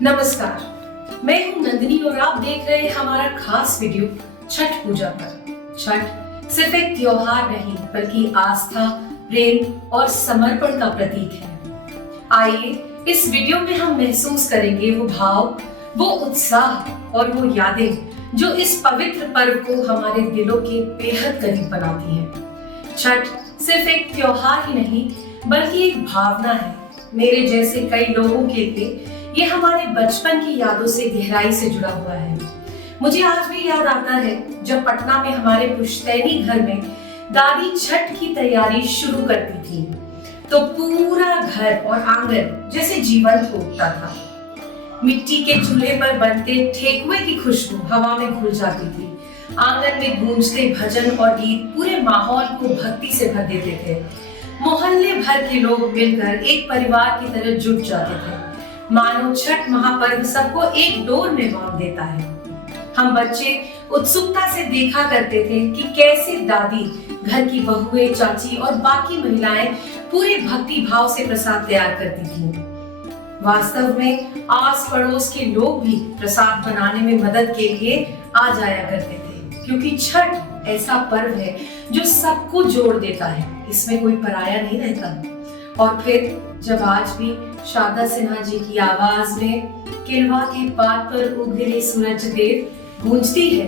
नमस्कार, मैं हूं नंदिनी और आप देख रहे हैं हमारा खास वीडियो छठ पूजा पर। छठ सिर्फ एक त्योहार नहीं बल्कि आस्था, प्रेम और समर्पण का प्रतीक है। आइए इस वीडियो में हम महसूस करेंगे वो भाव, वो उत्साह और वो यादें जो इस पवित्र पर्व को हमारे दिलों के बेहद करीब बनाती हैं। छठ सिर्फ एक त्योहार ही नहीं बल्कि एक भावना है। मेरे जैसे कई लोगों के लिए ये हमारे बचपन की यादों से गहराई से जुड़ा हुआ है। मुझे आज भी याद आता है जब पटना में हमारे पुश्तैनी घर में दादी छठ की तैयारी शुरू करती थी तो पूरा घर और आंगन जैसे जीवंत हो उठता था। मिट्टी के चूल्हे पर बनते ठेकुए की खुशबू हवा में घुल जाती थी। आंगन में गूंजते भजन और गीत पूरे माहौल को भक्ति से भर देते थे। मोहल्ले भर के लोग मिलकर एक परिवार की तरह जुट जाते थे, मानो छठ महापर्व सबको एक डोर में बांध देता है। हम बच्चे उत्सुकता से देखा करते थे कि कैसे दादी, घर की बहुएं, चाची और बाकी महिलाएं पूरे भक्ति भाव से प्रसाद तैयार करती थीं। वास्तव में आस पड़ोस के लोग भी प्रसाद बनाने में मदद के लिए आ जाया करते थे, क्योंकि छठ ऐसा पर्व है जो सबको जोड़ देता है, इसमें कोई पराया नहीं रहता। और फिर जब आज भी शारदा सिन्हा जी की आवाज में किलवा के पात पर उगरे सूरज देव गूंजती है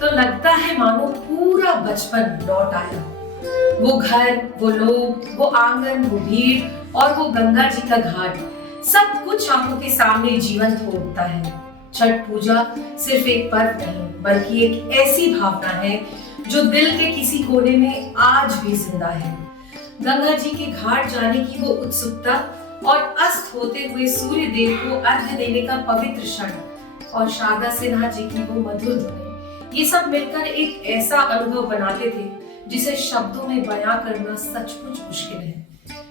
तो लगता है मानो पूरा बचपन लौट आया। वो घर, वो लोग, वो आंगन, वो भीड़ और वो गंगा जी का घाट, सब कुछ आंखों के सामने जीवंत हो उठता है। छठ पूजा सिर्फ एक पर्व नहीं बल्कि एक ऐसी भावना है जो दिल के किसी कोने में आज भी जिंदा है। गंगा जी के घाट जाने की वो उत्सुकता और अस्त होते हुए सूर्य देव को अर्घ्य देने का पवित्र क्षण और शारदा सिन्हा जी की वो मधुर धुनें, ये सब मिलकर एक ऐसा अनुभव बनाते थे जिसे शब्दों में बयां करना सचमुच मुश्किल है।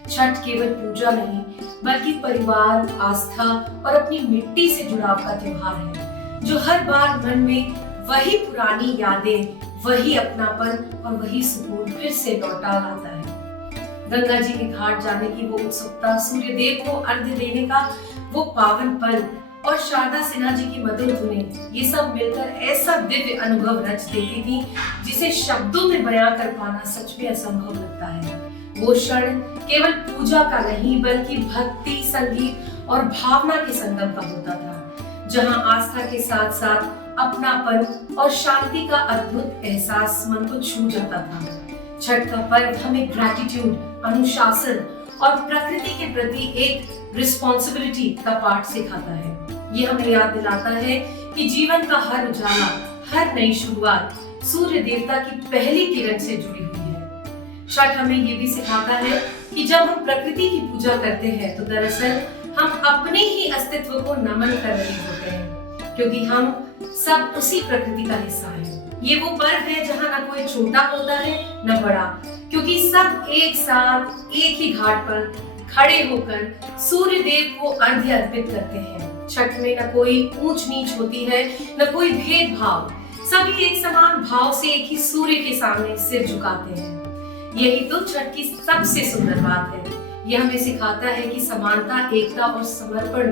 छठ केवल पूजा नहीं बल्कि परिवार, आस्था और अपनी मिट्टी से जुड़ाव का त्योहार है, जो हर बार मन में वही पुरानी यादें, वही अपनापन और वही सुकून फिर से लौटा लाता है। गंगा जी के घाट जाने की वो उत्सुकता, सूर्य देव को अर्घ्य देने का वो पावन पल और शारदा सिन्हा जी की मधुर धुनें, ये सब मिलकर ऐसा दिव्य अनुभव रच देती थी जिसे शब्दों में बयां कर पाना सच में असंभव लगता है। वो क्षण केवल पूजा का नहीं बल्कि भक्ति, संगीत और भावना के संगम का होता था, जहां आस्था के साथ साथ अपनापन और शांति का अद्भुत एहसास मन को छू जाता था। छठ का पर्व हमें ग्रैटिट्यूड, अनुशासन और प्रकृति के प्रति एक रिस्पॉन्सिबिलिटी का पाठ सिखाता है। ये हमें याद दिलाता है कि जीवन का हर उजाला, हर नई शुरुआत सूर्य देवता की पहली किरण से जुड़ी हुई है। छठ हमें ये भी सिखाता है कि जब हम प्रकृति की पूजा करते हैं तो दरअसल हम अपने ही अस्तित्व को नमन कर रहे होते हैं, क्योंकि हम सब उसी प्रकृति का हिस्सा है। ये वो पर्व है जहाँ न कोई छोटा होता है न बड़ा, क्योंकि सब एक साथ एक ही घाट पर खड़े होकर सूर्य देव को अर्घ्य अर्पित करते हैं। छठ में न कोई ऊंच नीच होती है, न कोई भेदभाव, सभी एक समान भाव से एक ही सूर्य के सामने सिर झुकाते हैं। यही तो छठ की सबसे सुंदर बात है। यह हमें सिखाता है कि समानता, एकता और समर्पण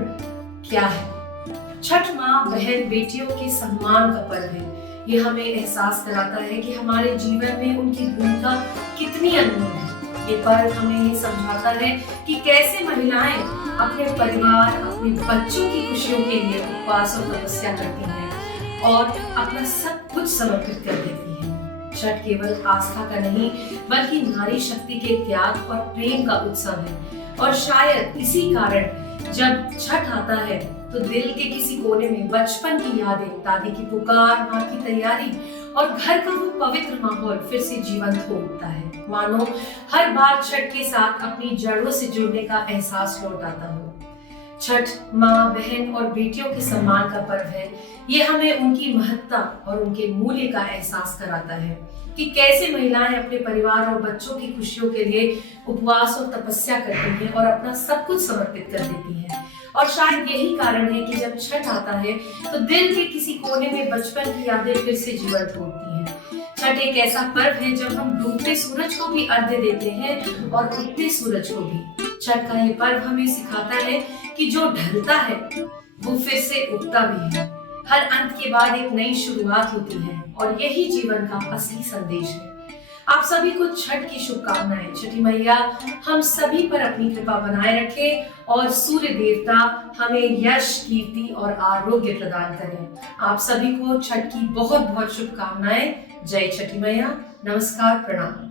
क्या है। छठ माँ, बहन, बेटियों के सम्मान का पर्व है। ये हमें एहसास कराता है कि हमारे जीवन में उनकी भूमिका कितनी अनमोल है। ये पर्व हमें ये समझाता है कि कैसे महिलाएं अपने परिवार, अपने बच्चों की खुशियों के लिए उपवास और तपस्या करती हैं और अपना सब कुछ समर्पित कर देती हैं। छठ केवल आस्था का नहीं बल्कि नारी शक्ति के त्याग और प्रेम का उत्सव है। और शायद इसी कारण जब छठ आता है तो दिल के किसी कोने में बचपन की यादें, दादी की पुकार, माँ की तैयारी और घर का वो पवित्र माहौल फिर से जीवंत हो उठता है, मानो हर बार छठ के साथ अपनी जड़ों से जुड़ने का एहसास लौट आता हो। छठ माँ, बहन और बेटियों के सम्मान का पर्व है। ये हमें उनकी महत्ता और उनके मूल्य का एहसास कराता है कि कैसे महिलाएं अपने परिवार और बच्चों की खुशियों के लिए उपवास और तपस्या करती हैं और अपना सब कुछ समर्पित कर देती हैं। और शायद यही कारण है कि जब छठ आता है तो दिल के किसी कोने में बचपन की यादें फिर से जीवंत होती हैं। छठ एक ऐसा पर्व है जब हम डूबते सूरज को भी अर्घ्य देते हैं और उगते सूरज को भी। छठ का ये पर्व हमें सिखाता है कि जो ढलता है वो फिर से उगता भी है। हर अंत के बाद एक नई शुरुआत होती है और यही जीवन का असली संदेश है। आप सभी को छठ की शुभकामनाएं। छठी मैया हम सभी पर अपनी कृपा बनाए रखे और सूर्य देवता हमें यश, कीर्ति और आरोग्य प्रदान करें। आप सभी को छठ की बहुत बहुत शुभकामनाएं। जय छठी मैया। नमस्कार, प्रणाम।